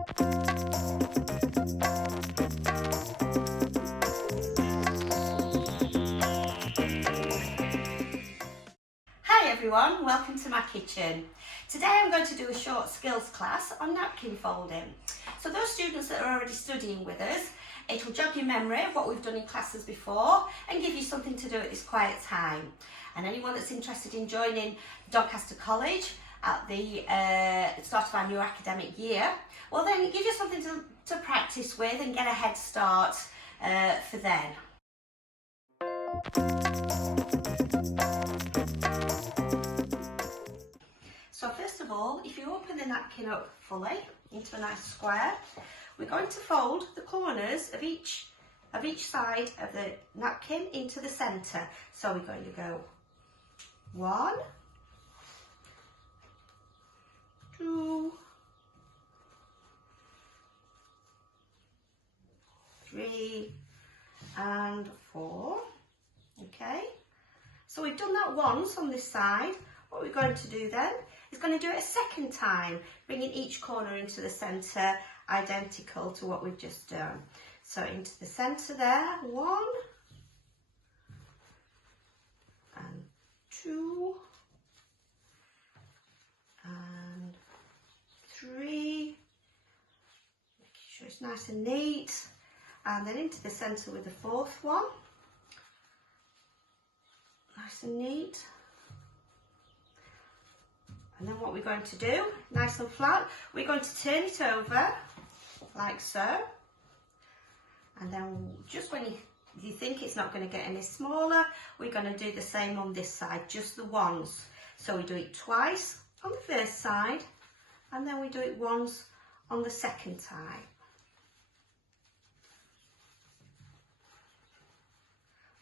Hi everyone, welcome to my kitchen. Today I'm going to do a short skills class on napkin folding. So those students that are already studying with us, it will jog your memory of what we've done in classes before and give you something to do at this quiet time. And anyone that's interested in joining Doncaster College at the start of our new academic year, well then it gives you something to practice with and get a head start for then. So first of all, if you open the napkin up fully into a nice square, we're going to fold the corners of each side of the napkin into the centre. So we're going to go 1, 2, 3 and 4. Okay, so we've done that once on this side. What we're going to do then is going to do it a second time, bringing each corner into the centre, identical to what we've just done. So into the centre there, 1 and 2 and 3, making sure it's nice and neat, and then into the centre with the fourth one, nice and neat. And then what we're going to do, nice and flat, we're going to turn it over like so. And then just when you think it's not going to get any smaller, we're going to do the same on this side, just the once. So we do it twice on the first side, and then we do it once on the second time.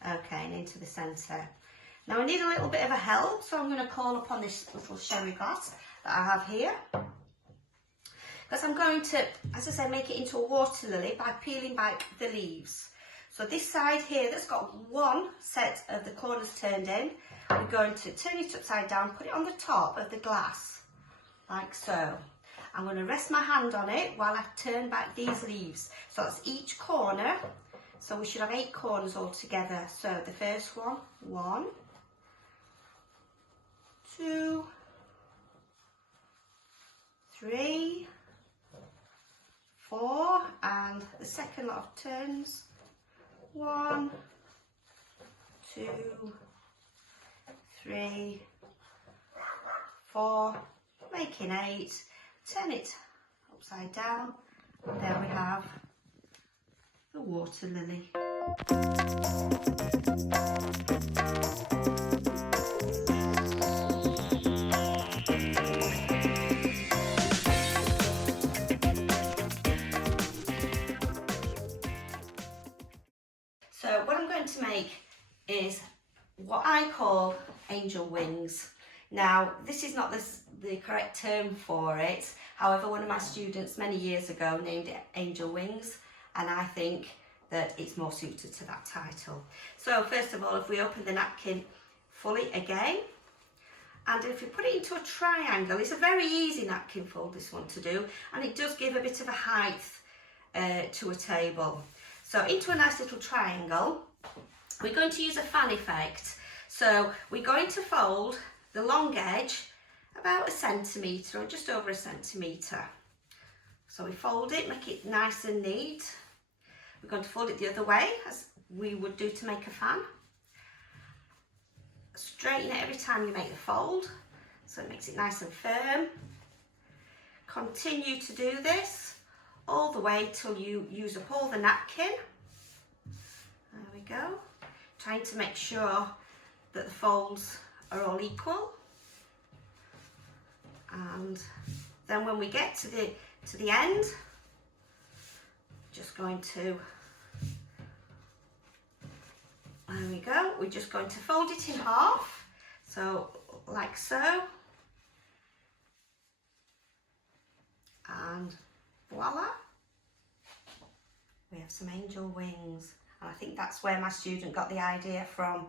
Okay, and into the centre. Now I need a little bit of a help, so I'm going to call upon this little sherry glass that I have here. Because I'm going to, as I say, make it into a water lily by peeling back the leaves. So this side here that's got one set of the corners turned in, we're going to turn it upside down, put it on the top of the glass, like so. I'm going to rest my hand on it while I turn back these leaves. So that's each corner. So we should have 8 corners all together. So the first one, 1, 2, 3, 4, and the second lot of turns, 1, 2, 3, 4, making 8, turn it upside down, and there we have the water lily. So what I'm going to make is what I call angel wings. Now this is not the correct term for it, however one of my students many years ago named it angel wings, and I think that it's more suited to that title. So first of all, if we open the napkin fully again, and if you put it into a triangle, it's a very easy napkin fold, this one, to do, and it does give a bit of a height to a table. So into a nice little triangle, we're going to use a fan effect. So we're going to fold the long edge about 1 centimetre or just over 1 centimetre. So we fold it, make it nice and neat. We're going to fold it the other way as we would do to make a fan. Straighten it every time you make the fold, so it makes it nice and firm. Continue to do this all the way till you use up all the napkin. There we go. Trying to make sure that the folds are all equal. And then when we get to the end, just going to, there we go, we're just going to fold it in half, so like so, and voila, we have some angel wings. And I think that's where my student got the idea from.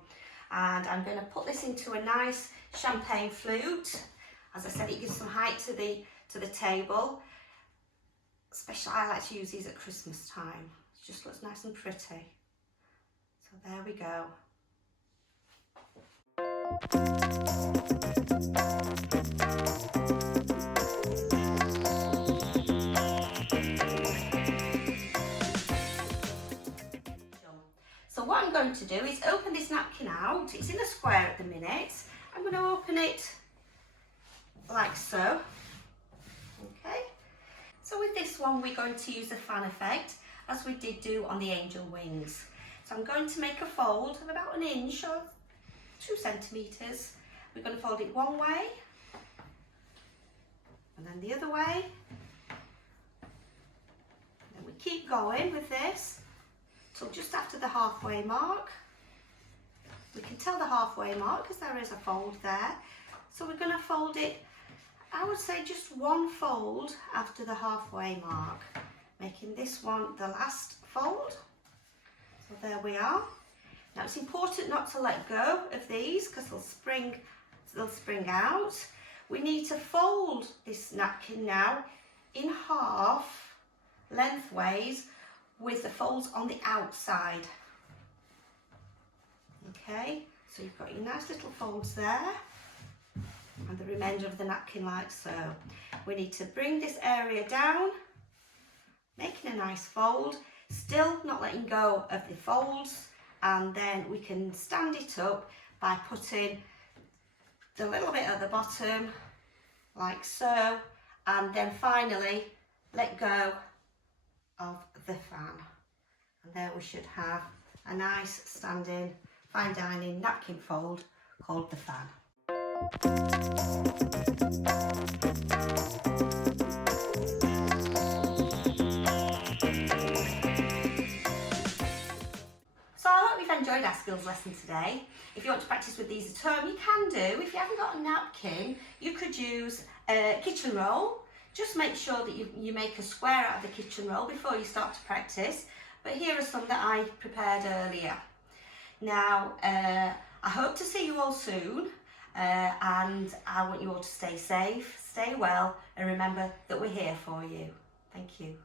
And I'm going to put this into a nice champagne flute. As I said, it gives some height to the table. especially I like to use these at Christmas time. It just looks nice and pretty. So there we go. So what I'm going to do is open this napkin out. It's in a square at the minute. I'm going to open it like so. Okay. So with this one we're going to use a fan effect as we did do on the angel wings. So I'm going to make a fold of about 1 inch or 2 centimetres. We're going to fold it one way and then the other way. And then we keep going with this till just after the halfway mark. We can tell the halfway mark because there is a fold there. So we're going to fold it, I would say just 1 fold after the halfway mark, making this one the last fold. So there we are. Now it's important not to let go of these because they'll spring out. We need to fold this napkin now in half lengthways with the folds on the outside. Okay, so you've got your nice little folds there and the remainder of the napkin like so. We need to bring this area down, making a nice fold, still not letting go of the folds, and then we can stand it up by putting the little bit at the bottom like so, and then finally let go of the fan, and there we should have a nice standing fine dining napkin fold called the fan. So I hope you've enjoyed our skills lesson today. If you want to practice with these at home, you can do. If you haven't got a napkin, you could use a kitchen roll. Just make sure that you make a square out of the kitchen roll before you start to practice. But here are some that I prepared earlier. Now, I hope to see you all soon, and I want you all to stay safe, stay well, and remember that we're here for you. Thank you.